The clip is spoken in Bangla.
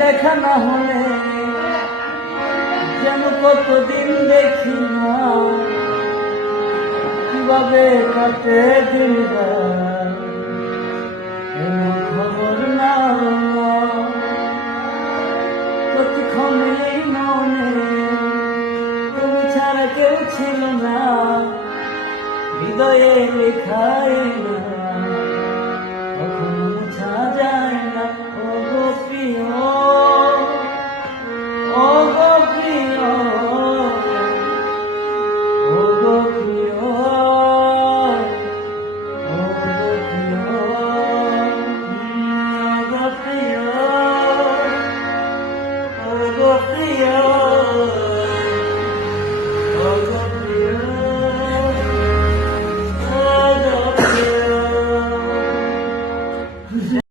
দেখা না হলে যেন কতদিন দেখি না, কিভাবে কাটে দিনরাত খবর না, প্রতিক্ষণেই মনে তুমি ছাড়া কেউ ছিল না, হৃদয়ে লেখায় না, কখনো মুছা যায় না। ও গো প্রিয়, ও গো প্রিয়, ও গো প্রিয়, ও গো প্রিয়, ও গো প্রিয়।